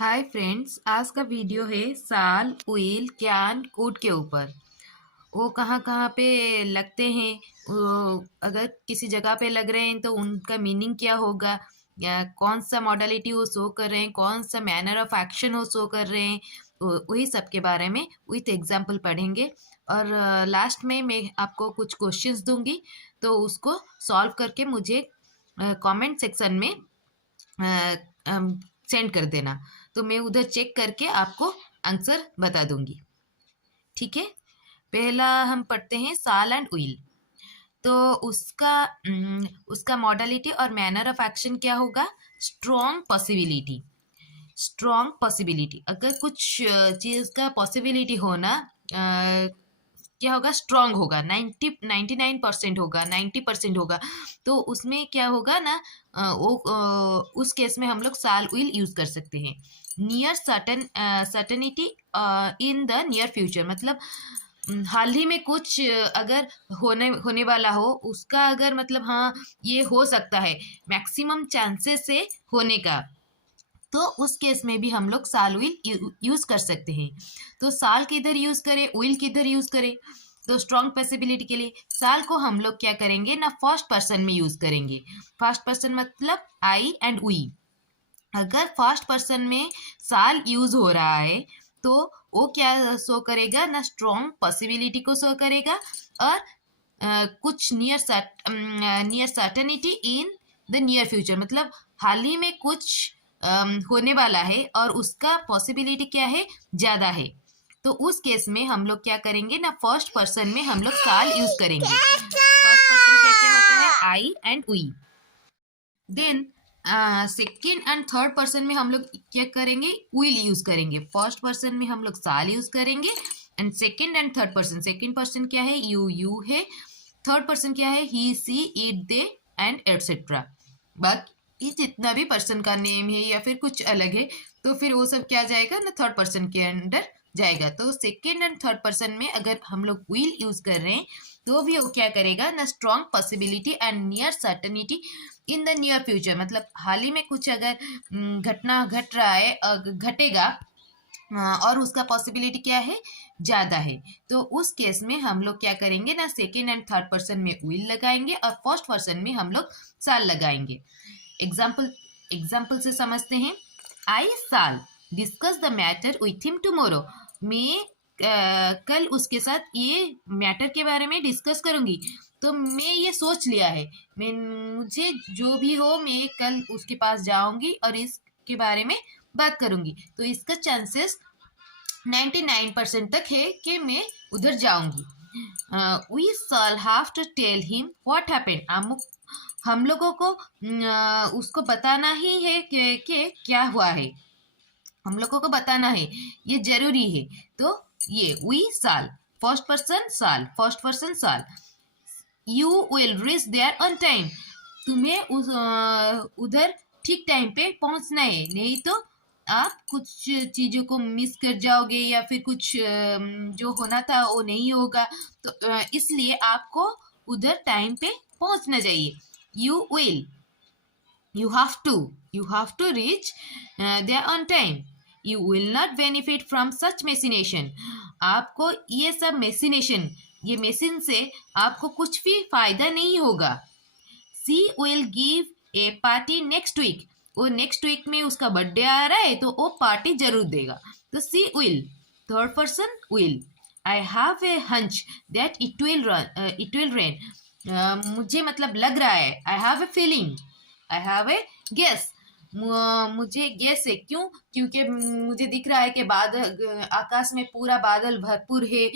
Hi friends, आज का video है साल, व्हील, कैन, कोट के ऊपर। वो कहाँ कहाँ पे लगते हैं। अगर किसी जगह पे लग रहे हैं तो उनका मीनिंग क्या होगा, या कौन सा मॉडलिटी वो शो कर रहे हैं, कौन सा मैनर ऑफ एक्शन वो शो कर रहे हैं। वही सब के बारे में विथ एग्जांपल पढ़ेंगे। और लास्ट में मैं आपको कुछ क्वेश्चंस दूंगी, तो उसको सॉल्व करके मुझे कमेंट सेक्शन में सेंड कर देना। तो मैं उधर चेक करके आपको आंसर बता दूंगी। ठीक है। पहला हम पढ़ते हैं साल एंड व्हील। तो उसका मॉडलिटी और मैनर ऑफ एक्शन क्या होगा। Strong possibility. स्ट्रॉन्ग पॉसिबिलिटी, अगर कुछ चीज़ का पॉसिबिलिटी होना क्या होगा, स्ट्रॉन्ग होगा। 99% होगा, 90% होगा। तो उसमें क्या होगा ना, उस केस में हम लोग साल व्हील यूज कर सकते हैं। Near certainty in the near future, मतलब हाल ही में कुछ अगर होने होने वाला हो, उसका अगर मतलब हाँ ये हो सकता है, मैक्सिमम चांसेस है होने का, तो उस केस में भी हम लोग साल व्हील यूज कर सकते हैं। तो साल किधर यूज करें, व्हील किधर यूज करें। तो स्ट्रॉन्ग पॉसिबिलिटी के लिए साल को हम लोग क्या करेंगे ना, फर्स्ट पर्सन में यूज करेंगे। फर्स्ट पर्सन मतलब आई एंड वी। अगर फर्स्ट पर्सन में साल यूज हो रहा है तो वो क्या शो करेगा ना, स्ट्रॉन्ग पॉसिबिलिटी को शो करेगा। और कुछ near certainty in the near future, मतलब हाल ही में कुछ होने वाला है और उसका पॉसिबिलिटी क्या है, ज़्यादा है। तो उस केस में हम लोग क्या करेंगे ना, फर्स्ट पर्सन में हम लोग साल यूज करेंगे। फर्स्ट पर्सन क्या क्या होता है, I and we. Then second and third person में हम लोग क्या करेंगे, विल यूज करेंगे। फर्स्ट पर्सन में हम लोग साल यूज करेंगे, and second and third person, second person क्या है, यू है। थर्ड पर्सन क्या है, he, she, it, they and etcetera. बाकी जितना भी पर्सन का नेम है या फिर कुछ अलग है, तो फिर वो सब क्या जाएगा ना, थर्ड पर्सन के अंडर जाएगा। तो सेकेंड एंड थर्ड पर्सन में अगर हम लोग विल यूज कर रहे हैं तो भी वो क्या करेगा ना, strong possibility and near certainty in the near future, मतलब हाल ही में कुछ अगर घटना घट रहा है, घटेगा, और उसका पॉसिबिलिटी क्या है, ज़्यादा है। तो उस केस में हम लोग क्या करेंगे ना, सेकेंड एंड थर्ड पर्सन में विल लगाएंगे और फर्स्ट पर्सन में हम लोग साल लगाएंगे। एग्जाम्पल से समझते हैं। आई साल discuss the matter with him tomorrow. मैं कल उसके साथ ये मैटर के बारे में डिस्कस करूंगी। तो मैं ये सोच लिया है, मैं मुझे जो भी हो मैं कल उसके पास जाऊंगी और इसके बारे में बात करूंगी। तो इसका चांसेस 99% तक है कि मैं उधर जाऊंगी। We shall have to tell him what happened. हम लोगों को उसको बताना ही है कि क्या हुआ है, हम लोगों को बताना है, ये जरूरी है। तो ये we shall, first person shall, first person shall. You will reach there on time. तुम्हें उधर ठीक टाइम पे पहुंचना है, नहीं तो आप कुछ चीजों को मिस कर जाओगे या फिर कुछ जो होना था वो नहीं होगा। तो इसलिए आपको उधर टाइम पे पहुंचना चाहिए। You will, you have to reach there on time. You will not benefit from such machination. आपको ये सब मेसिनेशन, ये मेसिन से आपको कुछ भी फायदा नहीं होगा। She will give a party next week. वो नेक्स्ट वीक में उसका बर्थडे आ रहा है तो वो पार्टी जरूर देगा। तो she will, third person will. I have a hunch that it will rain. मुझे मतलब लग रहा है, I have a feeling, I have a guess. मुझे गेस है, क्यों, क्योंकि मुझे दिख रहा है कि बादल, आकाश में पूरा बादल भरपूर है,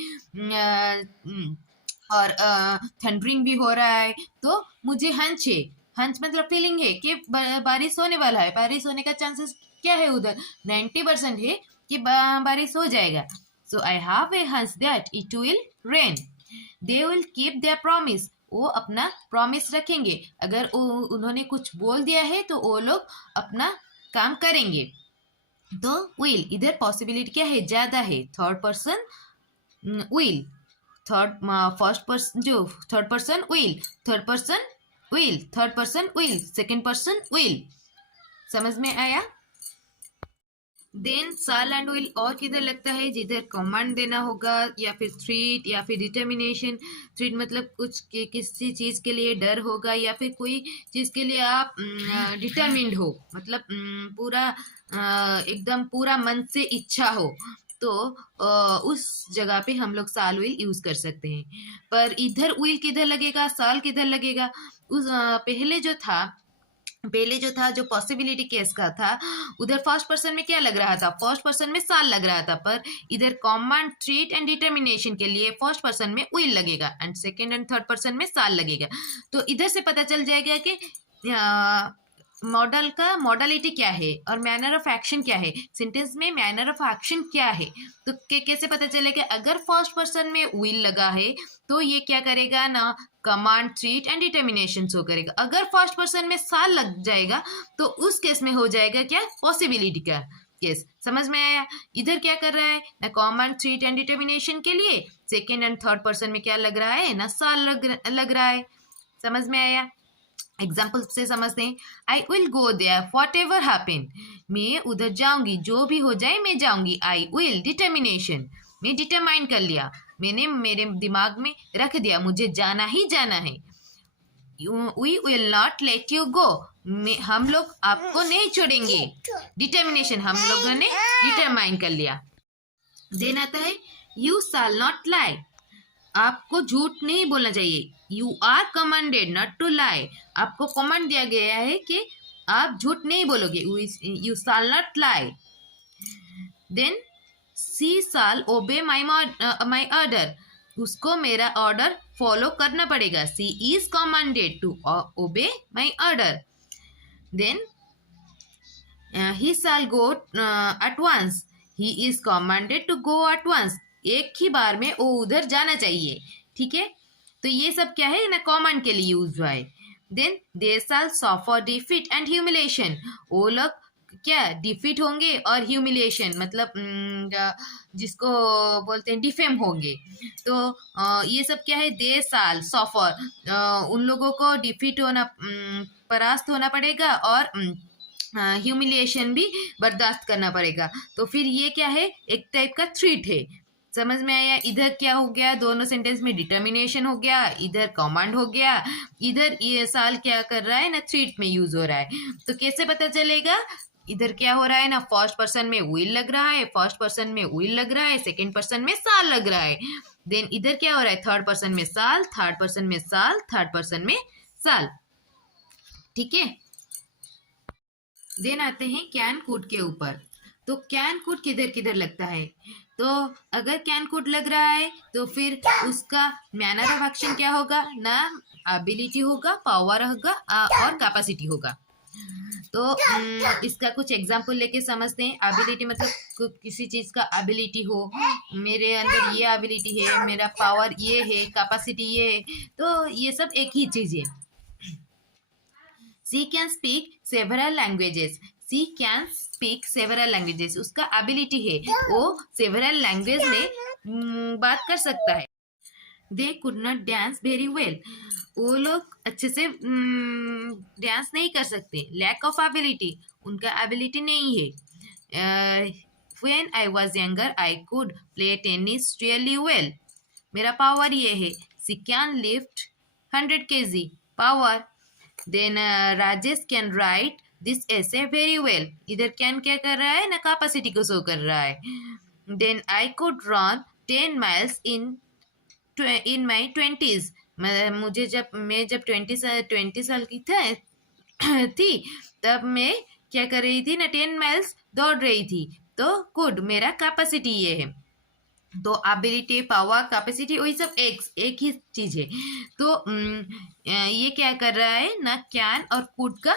और थंडरिंग भी हो रहा है। तो मुझे हंच है, हंच मतलब फीलिंग है कि बारिश होने वाला है। बारिश होने का चांसेस क्या है उधर, 90% है कि बारिश हो जाएगा। So I have a hunch that it will rain. They will keep their promise. वो अपना प्रॉमिस रखेंगे। अगर उन्होंने कुछ बोल दिया है तो वो लोग अपना काम करेंगे। तो विल इधर पॉसिबिलिटी क्या है, ज्यादा है। Third person will, third first person जो third person will, third person will, third person will, second person will. समझ में आया। देन साल एंड विल और किधर लगता है, जिधर कमांड देना होगा या फिर थ्रीट या फिर डिटर्मिनेशन। थ्रीट मतलब कुछ किसी चीज़ के लिए डर होगा या फिर कोई चीज़ के लिए आप डिटर्मिन्ड हो, मतलब पूरा एकदम पूरा मन से इच्छा हो, तो उस जगह पे हम लोग साल विल यूज कर सकते हैं। पर इधर विल किधर लगेगा, साल किधर लगेगा? उस पहले जो था जो पॉसिबिलिटी केस का था, उधर फर्स्ट पर्सन में क्या लग रहा था, फर्स्ट पर्सन में साल लग रहा था, पर इधर कमांड ट्रीट एंड डिटर्मिनेशन के लिए फर्स्ट पर्सन में विल लगेगा and second and third person में साल लगेगा। तो इधर से पता चल जाएगा कि मॉडल का मॉडलिटी क्या है और मैनर ऑफ एक्शन क्या है, सेंटेंस में मैनर ऑफ एक्शन क्या है। तो कैसे पता चलेगा, अगर फर्स्ट पर्सन में विल लगा है तो ये क्या करेगा ना, command treat and determination show करेगा। अगर फर्स्ट पर्सन में साल लग जाएगा तो उस केस में हो जाएगा क्या, पॉसिबिलिटी का केस। समझ में आया? इधर क्या कर रहा है ना, कमांड ट्रीट एंड डिटर्मिनेशन के लिए सेकेंड एंड थर्ड पर्सन में क्या लग रहा है ना, साल लग रहा है। समझ में आया? एग्जाम्पल से समझते हैं। I will go there whatever happen, मैं उधर जाऊंगी, जो भी हो जाए मैं जाऊंगी। आई विल डिटर्मिनेशन, मैं डिटरमाइन कर लिया, मैंने मेरे दिमाग में रख दिया, मुझे जाना ही जाना है। We will not let you go, हम लोग आपको नहीं छोड़ेंगे। डिटर्मिनेशन, हम लोगों ने डिटरमाइन कर लिया। देन आता है यू शैल नॉट लाई, आपको झूठ नहीं बोलना चाहिए। You are commanded not to lie, आपको कमांड दिया गया है कि आप झूठ नहीं बोलोगे। You shall not lie. Then she shall obey my order, उसको मेरा ऑर्डर फॉलो करना पड़ेगा। She is commanded to obey my order. Then he shall go at once, he is commanded to go at once, एक ही बार में वो उधर जाना चाहिए। ठीक है, तो ये सब क्या है ना, कॉमन के लिए यूज हुआ है। Then they shall suffer defeat and humiliation, वो लोग क्या डिफीट होंगे और ह्यूमिलेशन मतलब जिसको बोलते हैं डिफेम होंगे। तो ये सब क्या है, दे शैल सफर, उन लोगों को डिफीट होना, परास्त होना पड़ेगा और ह्यूमिलिएशन भी बर्दाश्त करना पड़ेगा। तो फिर ये क्या है, एक टाइप का थ्रेट है। समझ में आया? इधर क्या हो गया, दोनों सेंटेंस में डिटर्मिनेशन हो गया, इधर कमांड हो गया, इधर ये साल क्या कर रहा है ना, थ्रेट में यूज हो रहा है। तो कैसे पता चलेगा, इधर क्या हो रहा है ना, फर्स्ट पर्सन में विल लग रहा है, फर्स्ट पर्सन में विल लग रहा है, सेकेंड पर्सन में साल लग रहा है। देन इधर क्या हो रहा है, थर्ड पर्सन में साल, थर्ड पर्सन में साल, थर्ड पर्सन में साल। ठीक है, देन आते हैं कैन कुड के ऊपर। तो कैन कुड किधर किधर लगता है, तो अगर कैन कुड लग रहा है तो फिर उसका मैनर ऑफ एक्शन क्या होगा ना, एबिलिटी होगा, पावर होगा और कैपेसिटी होगा। तो इसका कुछ एग्जाम्पल लेके समझते हैं। एबिलिटी मतलब किसी चीज का एबिलिटी हो, मेरे अंदर ये एबिलिटी है, मेरा पावर ये है, कैपेसिटी ये है, तो ये सब एक ही चीज है। She can speak several languages. She can speak several languages. उसका ability है, वो several language में बात कर सकता है। They could not dance very well. वो लोग अच्छे से डांस नहीं कर सकते। Lack of ability, उनका ability नहीं है। When I was younger, I could play tennis really well. मेरा पावर ये है। She can lift 100 kg. Power. Then Rajesh can write this ऐसे वेरी वेल, इधर कैन क्या कर रहा है ना, कैपेसिटी को शो कर रहा है। Then I could run 10 miles in my 20s, मुझे मैं जब 20 साल की थी तब मैं क्या कर रही थी ना, 10 माइल्स दौड़ रही थी। तो कुड मेरा कैपेसिटी ये है। तो एबिलिटी, पावर, कैपेसिटी वही सब एक ही चीज है। तो ये क्या कर रहा है ना, कैन और कुड का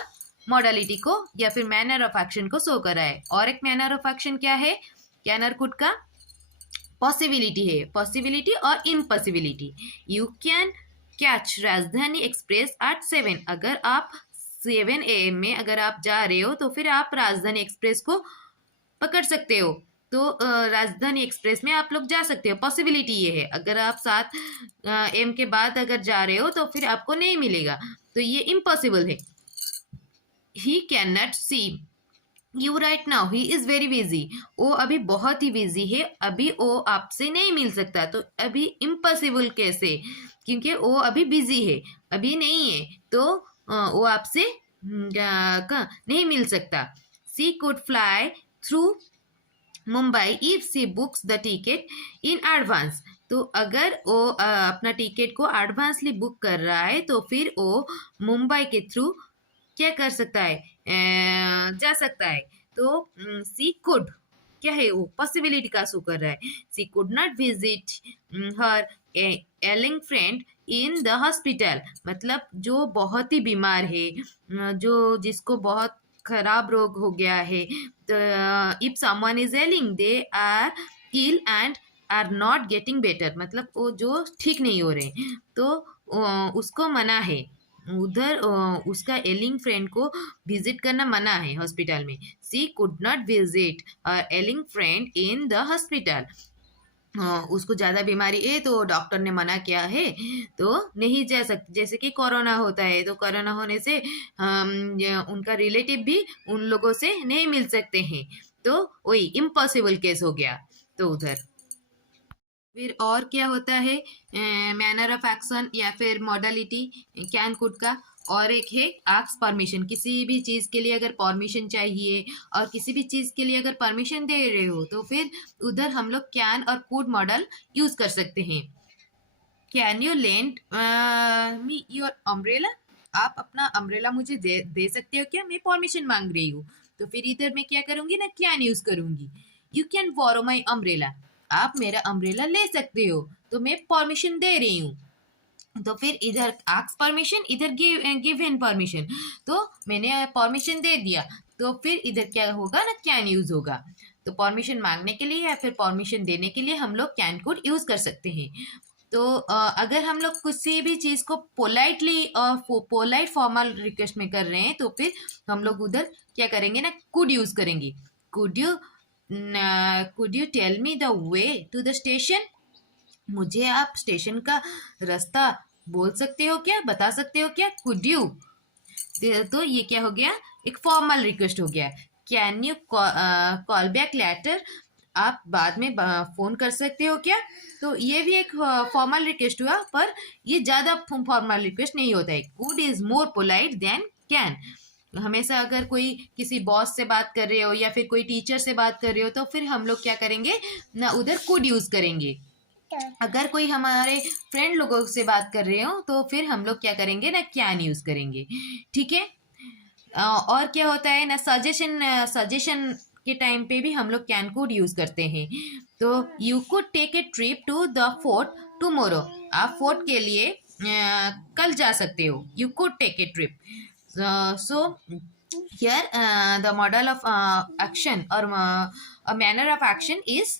मॉडलिटी को या फिर मैनर ऑफ एक्शन को शो कर रहा है। और एक मैनर ऑफ एक्शन क्या है, कैन और कुड का पॉसिबिलिटी है, पॉसिबिलिटी और इम्पॉसिबिलिटी। यू कैन कैच राजधानी एक्सप्रेस एट 7, अगर आप 7 AM में अगर आप जा रहे हो तो फिर आप राजधानी एक्सप्रेस को पकड़ सकते हो। तो राजधानी एक्सप्रेस में आप लोग जा सकते हो, पॉसिबिलिटी ये है। अगर आप 7 AM के बाद अगर जा रहे हो तो फिर आपको नहीं मिलेगा, तो ये इम्पॉसिबल है। He can not see, you right now he is very busy, वो अभी बहुत ही बिजी है, अभी वो आपसे नहीं मिल सकता। तो अभी इम्पॉसिबल कैसे, क्योंकि वो अभी बिजी है, अभी नहीं है, तो वो आपसे नहीं मिल सकता। She could fly through Mumbai if she books the ticket in advance. तो अगर वो अपना टिकट को एडवांसली बुक कर रहा है तो फिर वो मुंबई के थ्रू क्या कर सकता है, जा सकता है। तो सी कुड क्या है, वो पॉसिबिलिटी का शो कर रहा है। She could not visit her ailing friend in the hospital, मतलब जो बहुत ही बीमार है, जो जिसको बहुत खराब रोग हो गया है। If someone is ailing they are ill and are not getting better, मतलब वो जो ठीक नहीं हो रहे, तो उसको मना है, उधर उसका एलिंग फ्रेंड को विजिट करना मना है हॉस्पिटल में। She could not visit ailing friend in the hospital, उसको ज़्यादा बीमारी है तो डॉक्टर ने मना किया है, तो नहीं जा सकते। जैसे कि कोरोना होता है, तो कोरोना होने से उनका रिलेटिव भी उन लोगों से नहीं मिल सकते हैं, तो वही इम्पॉसिबल केस हो गया। तो उधर फिर और क्या होता है, मैनर ऑफ एक्शन या फिर मॉडलिटी कैन कुड का। और एक है आस्क परमिशन, किसी भी चीज़ के लिए अगर परमिशन चाहिए और किसी भी चीज़ के लिए अगर परमिशन दे रहे हो तो फिर उधर हम लोग कैन और कुड मॉडल यूज़ कर सकते हैं। Can you lend me your umbrella, आप अपना अम्ब्रेला मुझे दे सकते हो क्या, मैं परमिशन मांग रही हूँ। तो फिर इधर मैं क्या करूँगी ना, कैन यूज़ करूँगी। You can borrow my umbrella, आप मेरा अम्ब्रेला ले सकते हो, तो मैं परमिशन दे रही हूँ। तो फिर इधर आस्क परमिशन, इधर गिव इन परमिशन, तो मैंने परमिशन दे दिया, तो फिर इधर क्या होगा ना, कैन यूज होगा। तो परमिशन मांगने के लिए या फिर परमिशन देने के लिए हम लोग कैन कोड यूज कर सकते हैं। तो अगर हम लोग किसी भी चीज़ को पोलाइटली और पोलाइट फॉर्मल रिक्वेस्ट में कर रहे हैं तो फिर हम लोग उधर क्या करेंगे ना, कुड यूज करेंगे। Could you could you tell me the way to the station, मुझे आप स्टेशन का रास्ता बोल सकते हो क्या, बता सकते हो क्या, कुड यू। तो ये क्या हो गया, एक फॉर्मल रिक्वेस्ट हो गया। Can you call back later, आप बाद में फ़ोन कर सकते हो क्या। तो ये भी एक फॉर्मल रिक्वेस्ट हुआ, पर ये ज़्यादा फॉर्मल रिक्वेस्ट नहीं होता है। Could is more polite than can. हमेशा अगर कोई किसी बॉस से बात कर रहे हो या फिर कोई टीचर से बात कर रहे हो तो फिर हम लोग क्या करेंगे ना, उधर कुड यूज़ करेंगे। अगर कोई हमारे फ्रेंड लोगों से बात कर रहे हो तो फिर हम लोग क्या करेंगे ना, कैन यूज़ करेंगे। ठीक है। और क्या होता है ना, सजेशन के टाइम पे भी हम लोग कैन कोड यूज़ करते हैं। तो you could take a trip to the fort tomorrow, आप फोर्ट के लिए कल जा सकते हो। You could take a trip. So here the modal of action और a manner of action is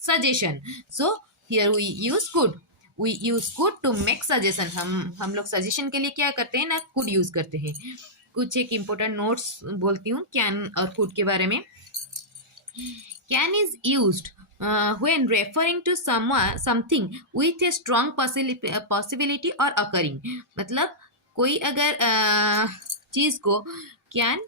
suggestion. So here we use could, we use could to make suggestion। हम लोग सजेशन के लिए क्या करते हैं ना, could यूज करते हैं। कुछ एक इम्पोर्टेंट नोट्स बोलती हूँ कैन और could के बारे में। Can is used when referring to someone something with a strong possibility or occurring, मतलब कोई अगर चीज़ को कैन,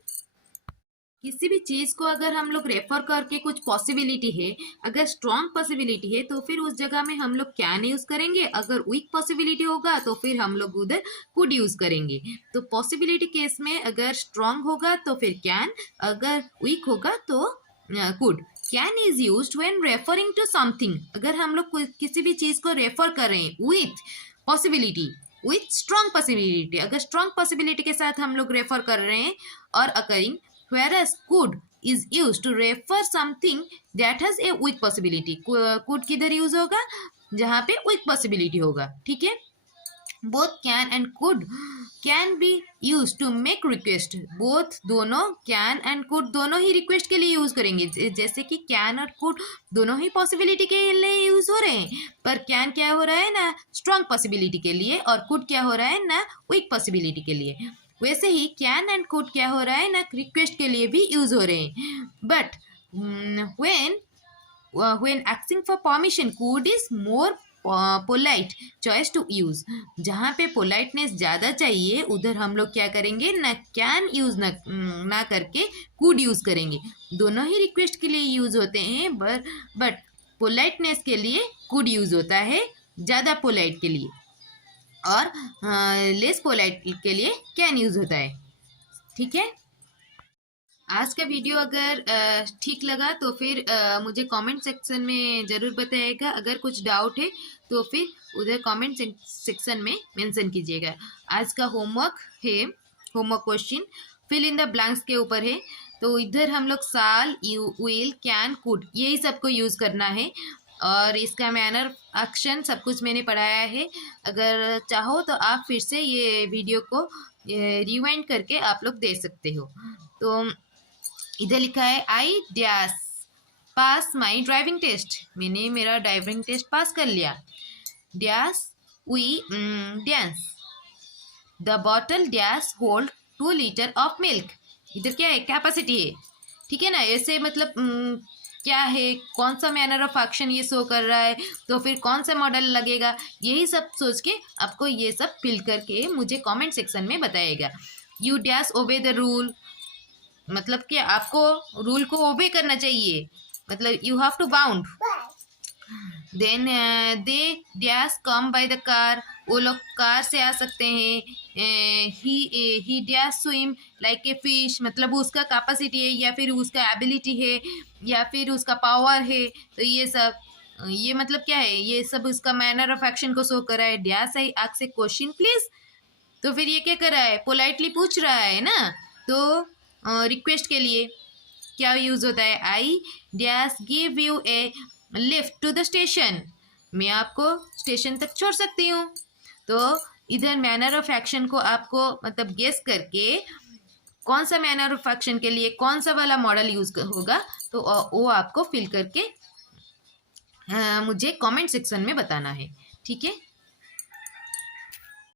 किसी भी चीज़ को अगर हम लोग रेफर करके कुछ पॉसिबिलिटी है, अगर स्ट्रॉन्ग पॉसिबिलिटी है तो फिर उस जगह में हम लोग कैन यूज़ करेंगे। अगर वीक पॉसिबिलिटी होगा तो फिर हम लोग उधर कुड यूज़ करेंगे। तो पॉसिबिलिटी केस में अगर स्ट्रॉन्ग होगा तो फिर कैन, अगर वीक होगा तो could. Can is use when referring to something, अगर हम लोग किसी भी चीज़ को रेफर कर रहे हैं with possibility, with strong possibility, अगर स्ट्रॉन्ग पॉसिबिलिटी के साथ हम लोग रेफर कर रहे हैं और occurring, whereas could is used to refer something that has a weak possibility। could किधर यूज होगा, जहाँ पे weak possibility होगा। ठीक है। both can and could can be used to make request, both दोनों can and could दोनों ही request के लिए यूज करेंगे। जैसे कि can और could दोनों ही possibility के लिए यूज हो रहे हैं, पर can क्या हो रहा है ना, strong possibility के लिए, और could क्या हो रहा है ना, weak possibility के लिए। वैसे ही कैन एंड कुड क्या हो रहा है ना, रिक्वेस्ट के लिए भी यूज हो रहे हैं। But when asking for permission, could is more polite choice to use. जहाँ पे पोलाइटनेस ज़्यादा चाहिए उधर हम लोग क्या करेंगे, ना कैन यूज़ ना करके कुड यूज़ करेंगे। दोनों ही रिक्वेस्ट के लिए यूज़ होते हैं, बट पोलाइटनेस के लिए कुड यूज़ होता है ज़्यादा पोलाइट के लिए, और लेस पोलाइट के लिए कैन यूज़ होता है। ठीक है। आज का वीडियो अगर ठीक लगा तो फिर मुझे कमेंट सेक्शन में ज़रूर बताइएगा। अगर कुछ डाउट है तो फिर उधर कमेंट सेक्शन में मेंशन कीजिएगा। आज का होमवर्क है, homework question fill in the blanks के ऊपर है। तो इधर हम लोग साल, यू, विल, कैन, कुड यही सबको यूज़ करना है, और इसका मैनर, एक्शन सब कुछ मैंने पढ़ाया है। अगर चाहो तो आप फिर से ये वीडियो को रिवाइंड करके आप लोग दे सकते हो। तो इधर लिखा है I dash pass my driving test, मैंने मेरा ड्राइविंग टेस्ट पास कर लिया। Dash we dance, the bottle dash hold 2 litre of milk. इधर क्या है, कैपेसिटी है। ठीक है ना, ऐसे मतलब क्या है, कौन सा मैनर ऑफ एक्शन ये शो कर रहा है, तो फिर कौन सा मॉडल लगेगा, यही सब सोच के आपको ये सब फिल करके मुझे कमेंट सेक्शन में बताइएगा। You dash obey the rule, मतलब कि आपको रूल को ओबे करना चाहिए, मतलब you have to bound. Then they dash come by the car, वो लोग कार से आ सकते हैं। He dash swim like a fish, मतलब उसका कैपेसिटी है या फिर उसका एबिलिटी है या फिर उसका पावर है। तो ये सब, ये मतलब क्या है, ये सब उसका मैनर ऑफ एक्शन को शो कर रहा है। डैश आई आस्क से क्वेश्चन प्लीज, तो फिर ये क्या कर रहा है, पोलाइटली पूछ रहा है ना। तो रिक्वेस्ट के लिए क्या यूज़ होता है, I dash give you a lift to the station, मैं आपको स्टेशन तक छोड़ सकती हूँ। तो इधर मैनर ऑफ एक्शन को आपको मतलब गेस करके कौन सा मैनर ऑफ एक्शन के लिए कौन सा वाला मॉडल यूज़ होगा, तो वो आपको फिल करके मुझे कमेंट सेक्शन में बताना है। ठीक है।